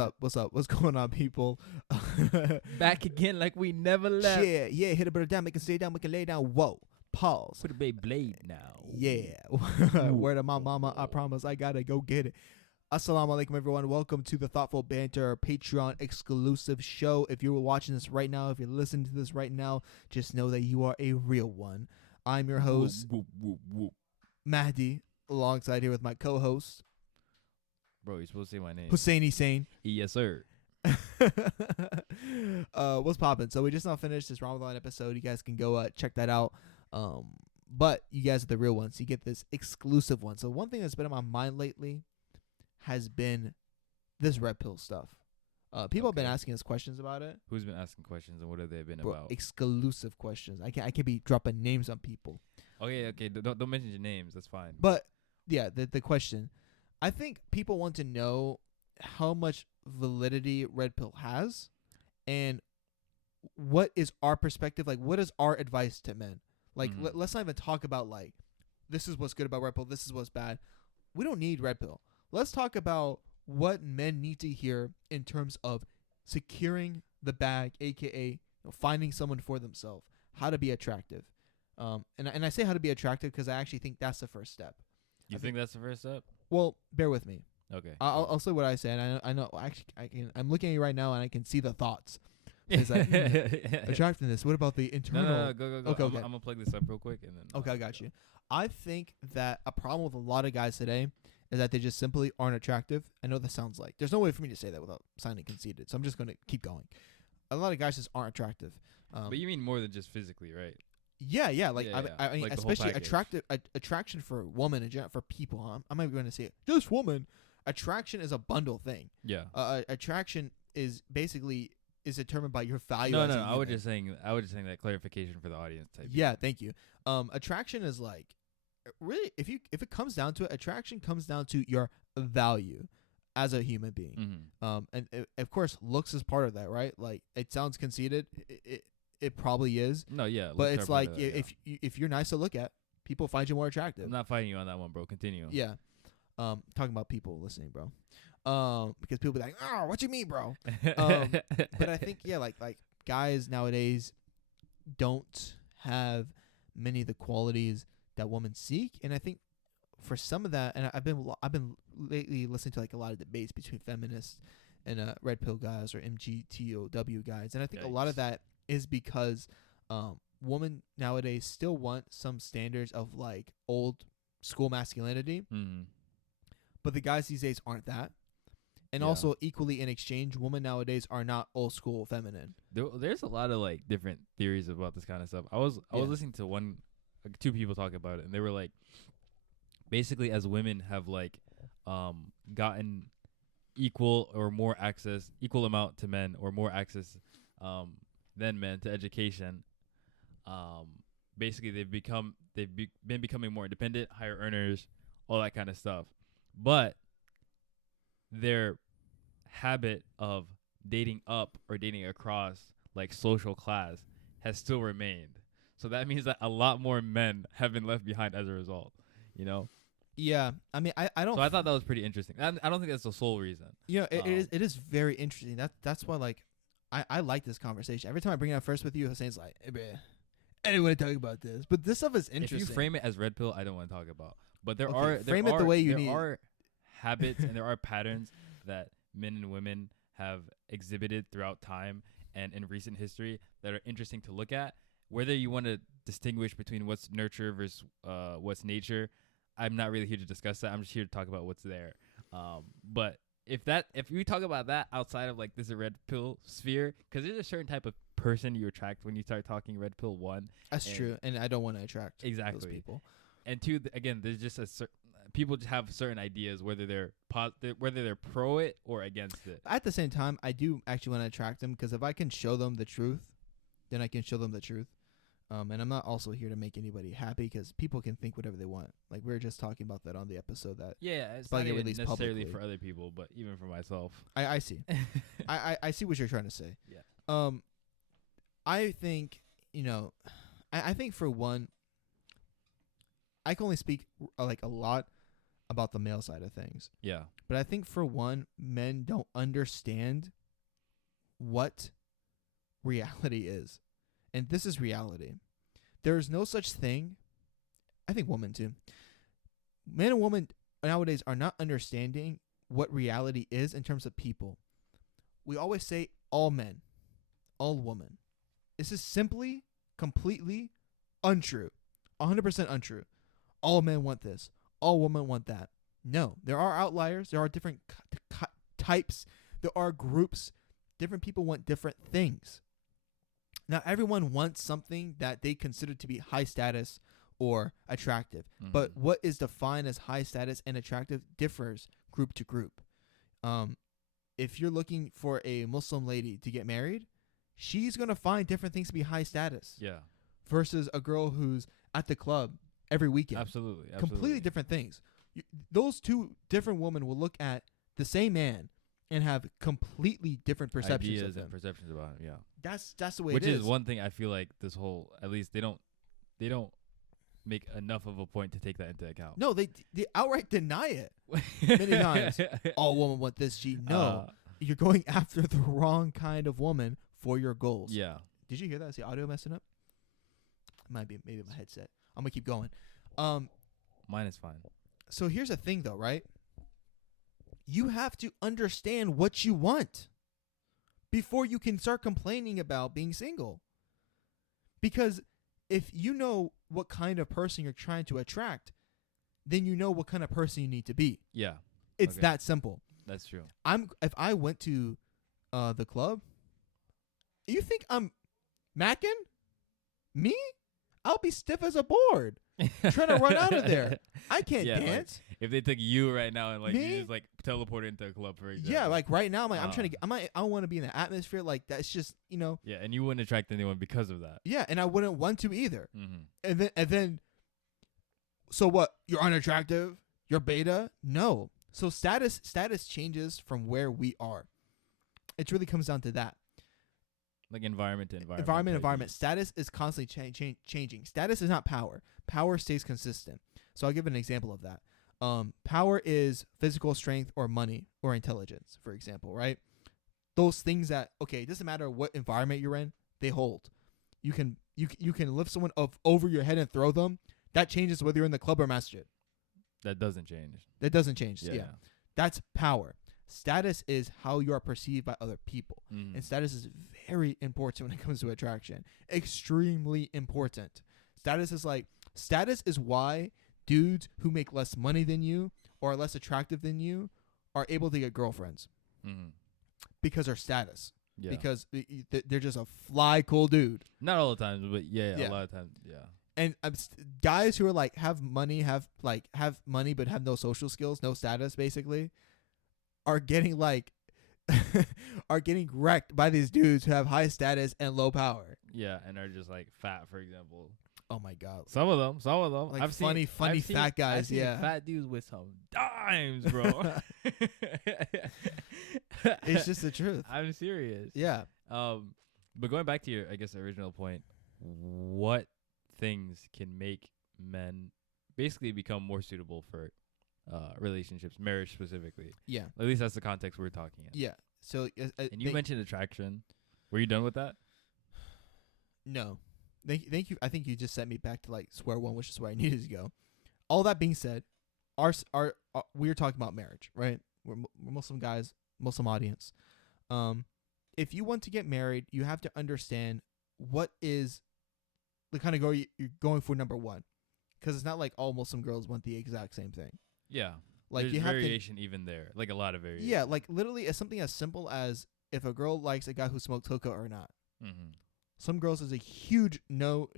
up? What's up? What's going on, people? Back again like we never left. Yeah. Hit a bit down, make it stay down, we can lay down. Whoa, pause. Put a big blade now. Yeah. Word of my mama, I promise I gotta go get it. Assalamu alaikum, everyone. Welcome to the Thoughtful Banter Patreon exclusive show. If you're watching this right now, if you're listening to this right now, just know that you are a real one. I'm your host, Mahdi, alongside here with my co-host, Bro, you're supposed to say my name. Husseini Sane. Yes, sir. What's poppin'? So we just now finished this Ramadan episode. You guys can go check that out. But you guys are the real ones. You get this exclusive one. So one thing that's been on my mind lately has been this red pill stuff. People have been asking us questions about it. Who's been asking questions and what have they been Bro, about? exclusive questions. I can't be dropping names on people. Okay. Don't mention your names. That's fine. But yeah, the question. I think people want to know how much validity red pill has and what is our perspective, like what is our advice to men. Like let's not even talk about like this is what's good about red pill, this is what's bad. We don't need red pill. Let's talk about what men need to hear in terms of securing the bag, aka finding someone for themselves, how to be attractive. And I say how to be attractive because I actually think that's the first step. You think that's the first step? Well, bear with me. Okay. I'll say what I say, and I know. Actually, I'm looking at you right now, and I can see the thoughts. It's like, attractiveness. What about the internal? No, go. Okay. I'm gonna plug this up real quick, and then. Okay, I got you. I think that a problem with a lot of guys today is that they just simply aren't attractive. I know that sounds like there's no way for me to say that without sounding conceited, so I'm just gonna keep going. A lot of guys just aren't attractive. But you mean more than just physically, right? Yeah. I mean, Like especially attraction for women and for people. I'm not going to say it. Just woman. Attraction is a bundle thing. Yeah. Attraction is basically determined by your value. No. I was just saying that clarification for the audience type. Yeah. Thank you. Attraction is like really if it comes down to it, attraction comes down to your value as a human being. And of course, looks is part of that, right? Like it sounds conceited. It probably is. No, yeah. But it's like if you're nice to look at, people find you more attractive. I'm not fighting you on that one, bro. Continue. Yeah. Talking about people listening, bro. Because people be like, "Oh, what you mean, bro?" But I think like guys nowadays don't have many of the qualities that women seek, and I think for some of that, and I've been lately listening to like a lot of debates between feminists and red pill guys or MGTOW guys, and I think a lot of that is because women nowadays still want some standards of like old school masculinity, but the guys these days aren't that. And also equally in exchange, women nowadays are not old school feminine. There's a lot of like different theories about this kind of stuff. I was listening to two people talk about it, and they were like, basically as women have like gotten equal amount to men or more access than men to education, basically they've been becoming more independent, higher earners, all that kind of stuff. But their habit of dating up or dating across like social class has still remained. So that means that a lot more men have been left behind as a result, you know? Yeah, I mean, I don't. So I thought that was pretty interesting. I don't think that's the sole reason. Yeah, it is very interesting. That's why like I like this conversation. Every time I bring it up first with you, Hussein's like, "Hey, man, I didn't want to talk about this," but this stuff is interesting. If you frame it as red pill, I don't want to talk about. But there are habits and there are patterns that men and women have exhibited throughout time and in recent history that are interesting to look at. Whether you want to distinguish between what's nurture versus what's nature, I'm not really here to discuss that. I'm just here to talk about what's there. But if we talk about that outside of like this red pill sphere, because there's a certain type of person you attract when you start talking red pill. One, that's true, and I don't want to attract those people. And two, again, there's just people just have certain ideas whether they're pro it or against it. At the same time, I do actually want to attract them because if I can show them the truth, then I can show them the truth. And I'm not also here to make anybody happy because people can think whatever they want. Like we were just talking about that on the episode that it's not even necessarily for other people, but even for myself. I see. I see what you're trying to say. Yeah. I think I think for one, I can only speak like a lot about the male side of things. Yeah. But I think for one, men don't understand what reality is. And this is reality. There is no such thing. I think women too. Men and women nowadays are not understanding what reality is in terms of people. We always say all men, all women. This is simply, completely untrue. 100% untrue. All men want this. All women want that. No, there are outliers. There are different types. There are groups. Different people want different things. Now, everyone wants something that they consider to be high status or attractive. Mm-hmm. But what is defined as high status and attractive differs group to group. If you're looking for a Muslim lady to get married, she's going to find different things to be high status. Yeah. Versus a girl who's at the club every weekend. Absolutely. Completely different things. Those two different women will look at the same man and have completely different perceptions ideas of him. And perceptions about him. Yeah. That's the way Which it is. Which is one thing I feel like this whole, at least they don't make enough of a point to take that into account. No, they outright deny it many times. All women want this. No, you're going after the wrong kind of woman for your goals. Yeah. Did you hear that? Is the audio messing up? It might be maybe my headset. I'm gonna keep going. Mine is fine. So here's the thing, though, right? You have to understand what you want before you can start complaining about being single. Because if you know what kind of person you're trying to attract, then you know what kind of person you need to be. Yeah. It's that simple. That's true. If I went to the club, you think I'm macking? Me? I'll be stiff as a board trying to run out of there. I can't dance. Like, if they took you right now and like Me? you just like teleport into a club, for example. Yeah, like right now, I'm like I'm trying to get. I want to be in the atmosphere. Like that's just Yeah, and you wouldn't attract anyone because of that. Yeah, and I wouldn't want to either. Mm-hmm. And then. So what? You're unattractive. You're beta. No. So status changes from where we are. It really comes down to that. Like environment to environment. Environment. Status is constantly changing. Status is not power. Power stays consistent. So I'll give an example of that. Power is physical strength or money or intelligence, for example, right? Those things that, it doesn't matter what environment you're in, they hold. You can lift someone over your head and throw them. That changes whether you're in the club or masjid. That doesn't change. Yeah. That's power. Status is how you are perceived by other people. And status is very important when it comes to attraction. Extremely important. Status is why dudes who make less money than you or are less attractive than you are able to get girlfriends. Because of status. Yeah. Because they're just a fly cool dude. Not all the time, but yeah. A lot of times, yeah. And guys who are like have money but have no social skills, no status, basically, are getting wrecked by these dudes who have high status and low power. Yeah, and are just like fat, for example. Oh my god. Some of them. Like I've funny fat guys. I've seen fat dudes with some dimes, bro. It's just the truth. I'm serious. Yeah. But going back to your, I guess, original point, what things can make men basically become more suitable for relationships, marriage specifically? Yeah. At least that's the context we're talking in. Yeah. So and you mentioned attraction. Were you done with that? No. Thank you. I think you just sent me back to like square one, which is where I needed to go. All that being said, we're talking about marriage, right? We're Muslim guys, Muslim audience. If you want to get married, you have to understand what is the kind of girl you're going for, number one, because it's not like all Muslim girls want the exact same thing. Yeah, like there's you have variation even there, like a lot of variation. Yeah, like literally, it's something as simple as if a girl likes a guy who smokes hookah or not. Some girls is a huge no.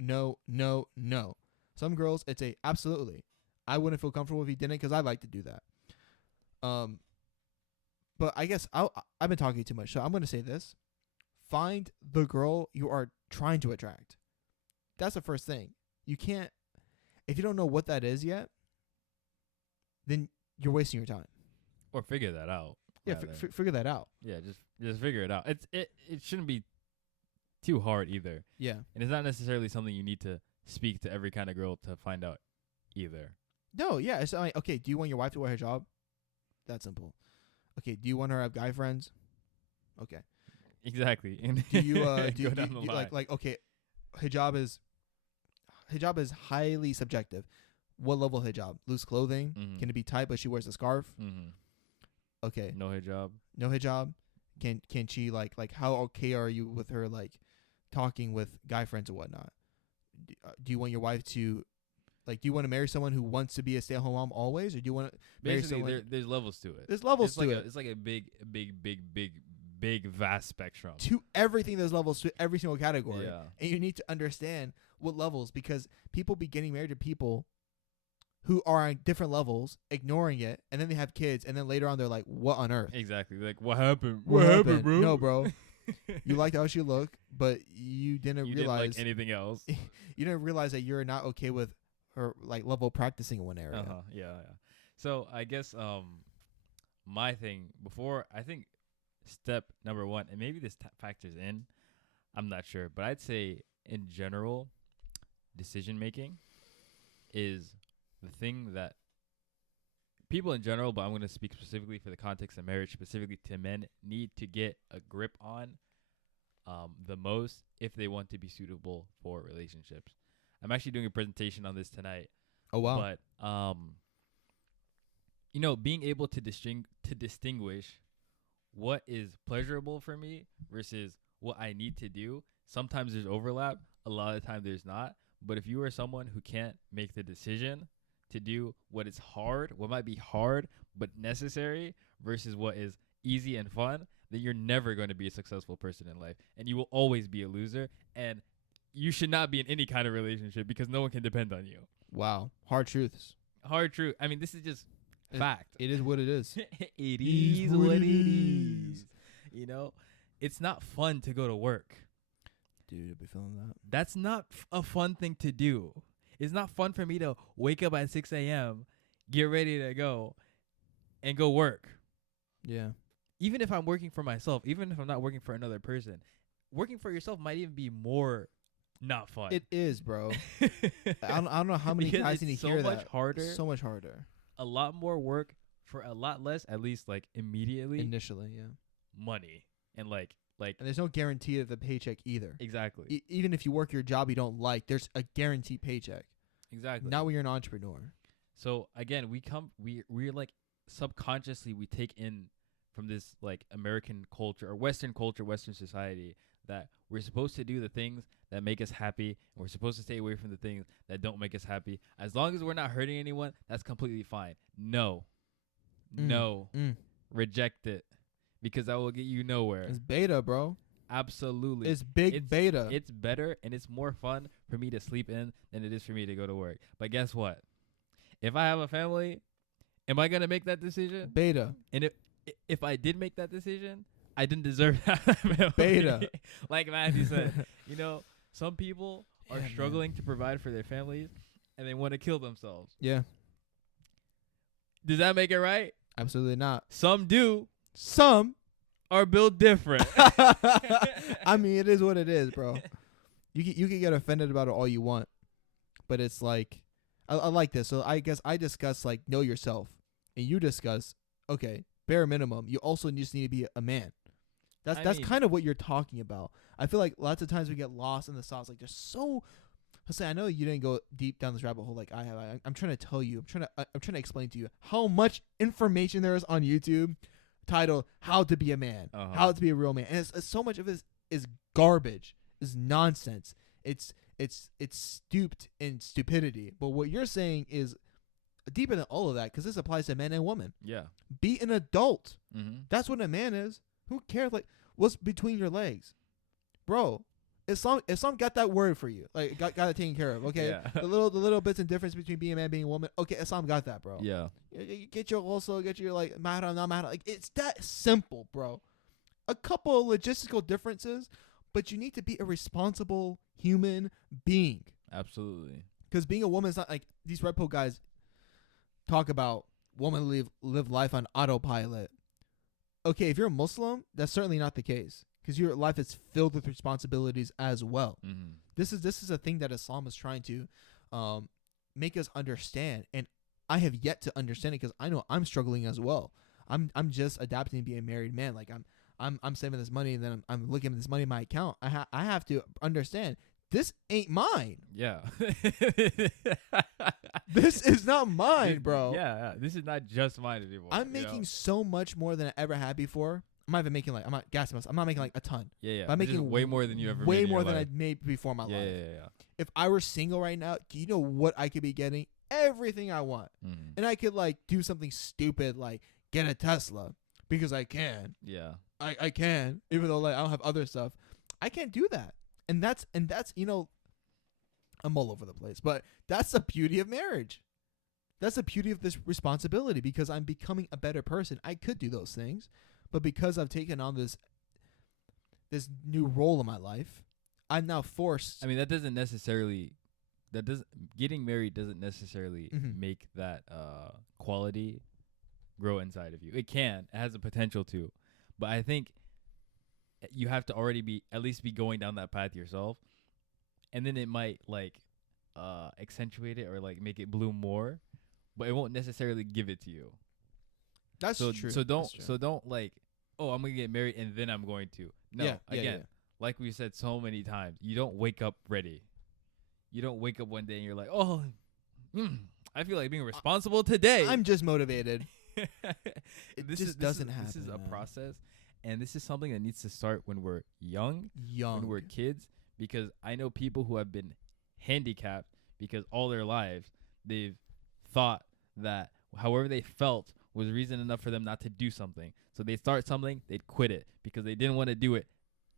Some girls it's a absolutely. I wouldn't feel comfortable if he didn't because I like to do that. But I guess I've been talking too much, so I'm going to say this. Find the girl you are trying to attract. That's the first thing. You can't, if you don't know what that is yet, then you're wasting your time. Or figure that out. Yeah, figure that out. Yeah, just figure it out. It shouldn't be too hard either. Yeah. And it's not necessarily something you need to speak to every kind of girl to find out either. No, yeah. It's like, okay, do you want your wife to wear hijab? That's simple. Okay, do you want her to have guy friends? Okay. Exactly. Do you like okay, hijab is highly subjective. What level of hijab? Loose clothing? Mm-hmm. Can it be tight but she wears a scarf? Mm-hmm. Okay. No hijab. No hijab. Can she like how okay are you with her like talking with guy friends or whatnot? Do you want your wife to like? Do you want to marry someone who wants to be a stay-at-home mom always, or do you want to marry someone? There's levels to it. There's levels to it. It's like a big, vast spectrum. To everything, there's levels to every single category. Yeah. And you need to understand what levels, because people be getting married to people who are on different levels, ignoring it, and then they have kids, and then later on they're like, what on earth? Exactly. Like, what happened? What happened, bro? No, bro. You liked how she looked, but you didn't realize. Didn't like anything else. You didn't realize that you're not okay with her like level of practicing in one area. Yeah. So I guess my thing before, I think step number 1, and maybe this factors in, I'm not sure, but I'd say in general, decision making is the thing that people in general, but I'm going to speak specifically for the context of marriage, specifically to men, need to get a grip on the most if they want to be suitable for relationships. I'm actually doing a presentation on this tonight. Oh, wow. But, being able to distinguish what is pleasurable for me versus what I need to do. Sometimes there's overlap. A lot of the time there's not. But if you are someone who can't make the decision to do what is hard, what might be hard but necessary, versus what is easy and fun, then you're never going to be a successful person in life. And you will always be a loser. And you should not be in any kind of relationship because no one can depend on you. Wow. Hard truths. Hard truth. I mean, this is just fact. It is what it is. It is what it is. You know, it's not fun to go to work. Dude, I'll be feeling that. That's not a fun thing to do. It's not fun for me to wake up at 6 a.m., get ready to go, and go work. Yeah. Even if I'm working for myself, even if I'm not working for another person, working for yourself might even be more not fun. It is, bro. I don't know how many guys need to hear that. So much harder. A lot more work for a lot less, at least like immediately. Initially, yeah. Money. And like and there's no guarantee of the paycheck either. Exactly. Even if you work your job you don't like, there's a guaranteed paycheck. Exactly. Not when you're an entrepreneur. So again, we're like subconsciously we take in from this like American culture or Western culture, Western society, that we're supposed to do the things that make us happy, and we're supposed to stay away from the things that don't make us happy. As long as we're not hurting anyone, that's completely fine. No. Reject it, because that will get you nowhere. It's beta, bro. Absolutely. It's beta. It's better and it's more fun for me to sleep in than it is for me to go to work. But guess what? If I have a family, am I going to make that decision? Beta. And if I did make that decision, I didn't deserve that. Beta. Like Matthew said, some people are struggling to provide for their families and they want to kill themselves. Yeah. Does that make it right? Absolutely not. Some do. Some are built different. I mean, it is what it is, bro. You can get offended about it all you want, but it's like, I like this. So I guess I discuss like know yourself, and you discuss bare minimum. You also just need to be a man. That's kind of what you're talking about. I feel like lots of times we get lost in the sauce. Like there's so. I know you didn't go deep down this rabbit hole like I have. I'm trying to tell you. I'm trying to explain to you how much information there is on YouTube titled "How to Be a Man," how to be a real man, and it's so much of it is garbage, is nonsense. It's stooped in stupidity. But what you're saying is deeper than all of that, because this applies to men and women. Yeah, be an adult. Mm-hmm. That's what a man is. Who cares? Like, what's between your legs, bro? Islam got that word for you. Like, got it taken care of. Okay, yeah. the little bits and difference between being a man, being a woman. Okay, Islam got that, bro. Yeah. You get your like mahram, not mahram. Like, it's that simple, bro. A couple of logistical differences, but you need to be a responsible human being. Absolutely. Because being a woman is not like these Red Pill guys talk about women live life on autopilot. Okay, if you're a Muslim, that's certainly not the case, because your life is filled with responsibilities as well. Mm-hmm. This is a thing that Islam is trying to make us understand, and I have yet to understand it because I know I'm struggling as well. I'm just adapting to being a married man. Like I'm saving this money and then I'm looking at this money in my account. I have to understand this ain't mine. Yeah. This is not mine, bro. Yeah, this is not just mine anymore. I'm making so much more than I ever had before. I'm not even making like, I'm not gassing myself. I'm not making like a ton. Yeah. But I'm making way more than you ever way made more in your than life. I made before my life. Yeah. If I were single right now, do you know what I could be getting? Everything I want. Mm. And I could like do something stupid like get a Tesla because I can. Yeah. I can, even though like I don't have other stuff. I can't do that. And that's you know, I'm all over the place, but that's the beauty of marriage. That's the beauty of this responsibility because I'm becoming a better person. I could do those things, but because I've taken on this new role in my life, I'm now forced. I mean, getting married doesn't necessarily make that quality grow inside of you. It can. It has the potential to. But I think you have to already at least be going down that path yourself. And then it might like accentuate it or like make it bloom more, but it won't necessarily give it to you. That's true. So don't like, oh, I'm gonna get married and then I'm going to. No, like we said so many times, you don't wake up ready. You don't wake up one day and you're like, oh, I feel like being responsible today. I'm just motivated. This doesn't happen. This is a process, and this is something that needs to start when we're young, when we're kids. Because I know people who have been handicapped because all their lives they've thought that however they felt was reason enough for them not to do something. So they start something, they'd quit it because they didn't want to do it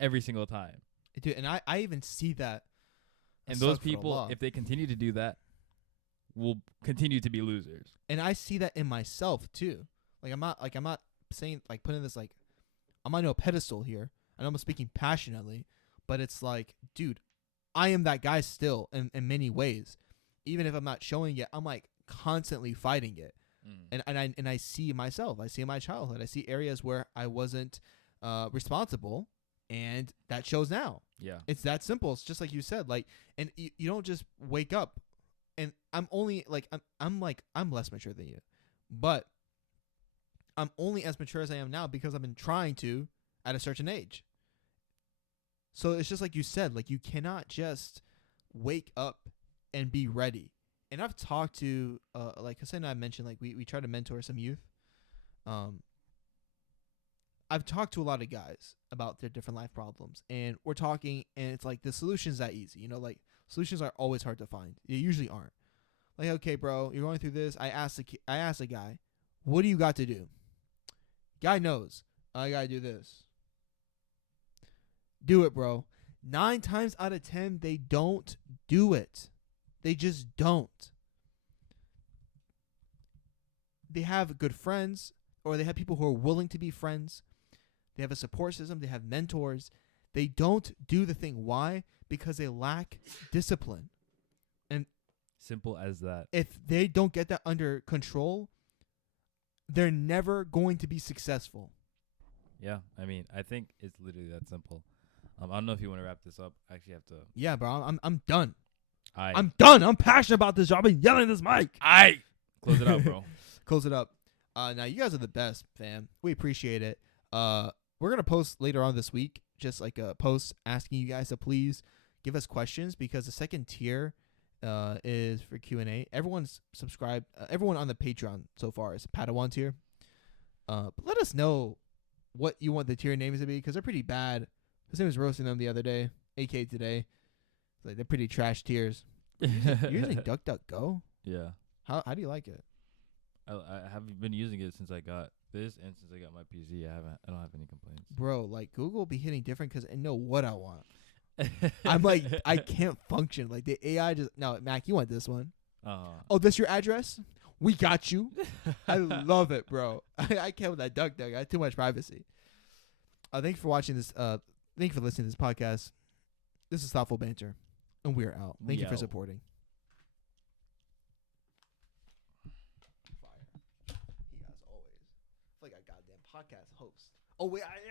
every single time. Dude, and I even see that. And those people, if they continue to do that, will continue to be losers. And I see that in myself too. I'm not saying like putting this like I'm on a pedestal here. I know I'm speaking passionately. But it's like, dude, I am that guy still in many ways. Even if I'm not showing it, I'm like constantly fighting it. And I see myself. I see my childhood. I see areas where I wasn't responsible, and that shows now. Yeah. It's that simple. It's just like you said. Like, and you don't just wake up. And I'm only like I'm less mature than you, but I'm only as mature as I am now because I've been trying to at a certain age. So it's just like you said, like you cannot just wake up and be ready. And I've talked to, like Hassan and I mentioned, like we try to mentor some youth. I've talked to a lot of guys about their different life problems, and we're talking, and it's like the solution's that easy. You know, like solutions are always hard to find. They usually aren't. Like, okay, bro, you're going through this. I asked a guy, what do you got to do? Guy knows. I gotta do this. Do it, bro. 9 times out of 10, they don't do it. They just don't. They have good friends, or they have people who are willing to be friends. They have a support system. They have mentors. They don't do the thing. Why? Because they lack discipline. And simple as that. If they don't get that under control, they're never going to be successful. Yeah, I mean, I think it's literally that simple. I don't know if you want to wrap this up. I actually have to. Yeah, bro. I'm done. I'm done. I'm passionate about this job. I've been yelling at this mic. Close it out, bro. Close it up. Now you guys are the best, fam. We appreciate it. We're gonna post later on this week, just like a post asking you guys to please give us questions, because the second tier is for Q&A. Everyone's subscribed. Everyone on the Patreon so far is Padawan tier. But let us know what you want the tier names to be, because they're pretty bad. His name was roasting them the other day, AK today. Like, they're pretty trash tiers. You're using DuckDuckGo? Yeah. How do you like it? I haven't been using it since I got this, and since I got my PC, I don't have any complaints. Bro, like, Google be hitting different because I know what I want. I'm like, I can't function. Like, the AI just, no, Mac, you want this one. Oh, this your address? We got you. I love it, bro. I can't with that DuckDuck. I have too much privacy. Thank you for watching this. Thank you for listening to this podcast. This is Thoughtful Banter, and we're out. Thank you for supporting. Fire. He, as always, like a goddamn podcast host. Oh, wait, I am.